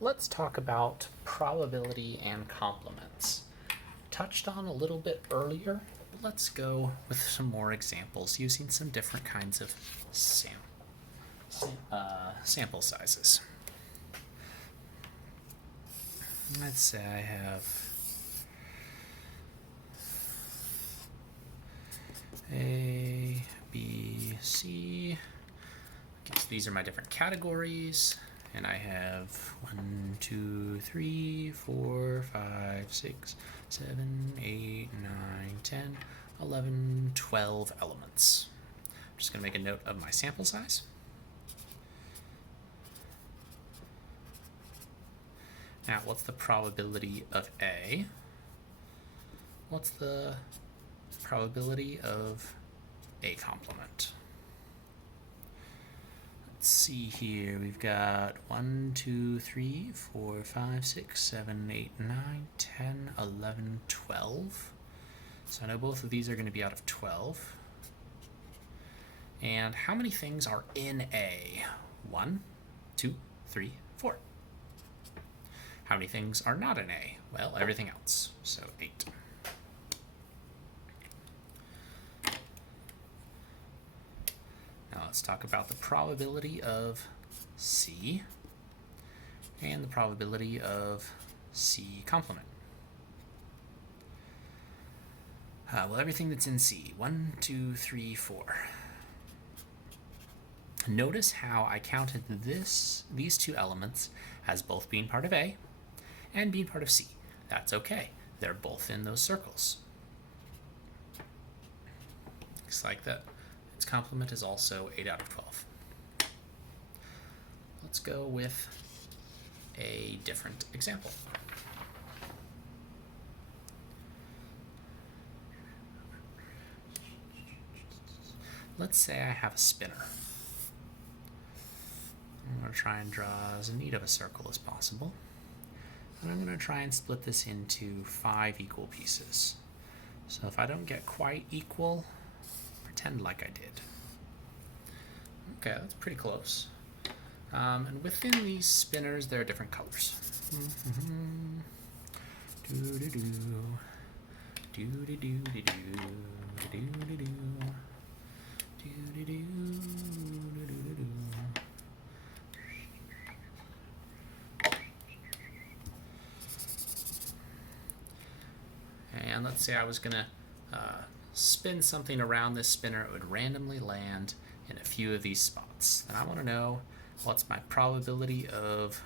let's talk about probability and complements. Touched on a little bit earlier, but let's go with some more examples using some different kinds of sample sizes. Let's say I have A, B, C. Okay, so these are my different categories, and I have 1, 2, 3, 4, 5, 6, 7, 8, 9, 10, 11, 12 elements. I'm just going to make a note of my sample size. Now, what's the probability of A? What's the probability of A complement? Let's see here. We've got 1, 2, 3, 4, 5, 6, 7, 8, 9, 10, 11, 12. So I know both of these are going to be out of 12. And how many things are in A? 1, 2, 3, 4. How many things are not in A? Well, everything else. So 8. Now let's talk about the probability of C and the probability of C complement. Well, everything that's in C, 1, 2, 3, 4. Notice how I counted these two elements as both being part of A and being part of C. That's okay. They're both in those circles. Looks like that. Its complement is also 8 out of 12. Let's go with a different example. Let's say I have a spinner. I'm going to try and draw as neat of a circle as possible. And I'm going to try and split this into 5 equal pieces. So if I don't get quite equal, pretend like I did. Okay, that's pretty close. And within these spinners, there are different colors. And let's say I was going to spin something around this spinner. It would randomly land in a few of these spots. And I want to know what's my probability of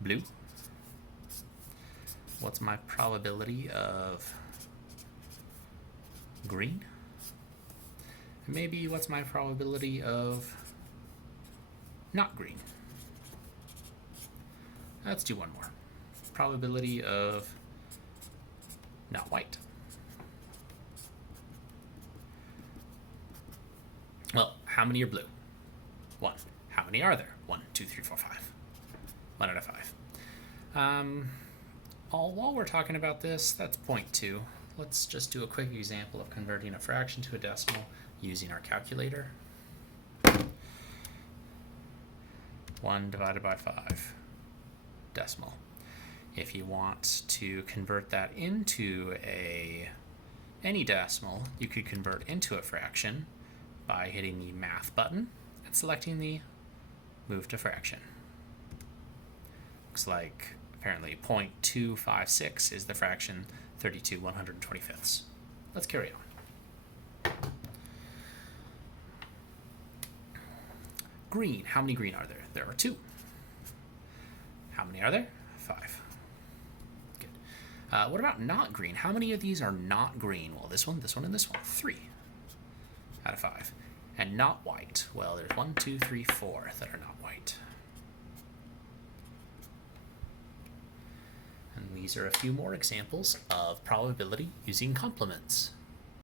blue? What's my probability of green? And maybe what's my probability of not green? Let's do one more. Probability of not white. Well, how many are blue? 1. How many are there? 1, 2, 3, 4, 5. 1 out of 5. While we're talking about this, that's 0.2. Let's just do a quick example of converting a fraction to a decimal using our calculator. 1 divided by 5. Decimal. If you want to convert that into any decimal, you could convert into a fraction by hitting the math button and selecting the move to fraction. Looks like apparently 0.256 is the fraction 32 125ths. Let's carry on. Green. How many green are there? There are 2. How many are there? 5. Good. What about not green? How many of these are not green? Well, this one, and this one. 3 out of 5. And not white. Well, there's 1, 2, 3, 4 that are not white. And these are a few more examples of probability using complements.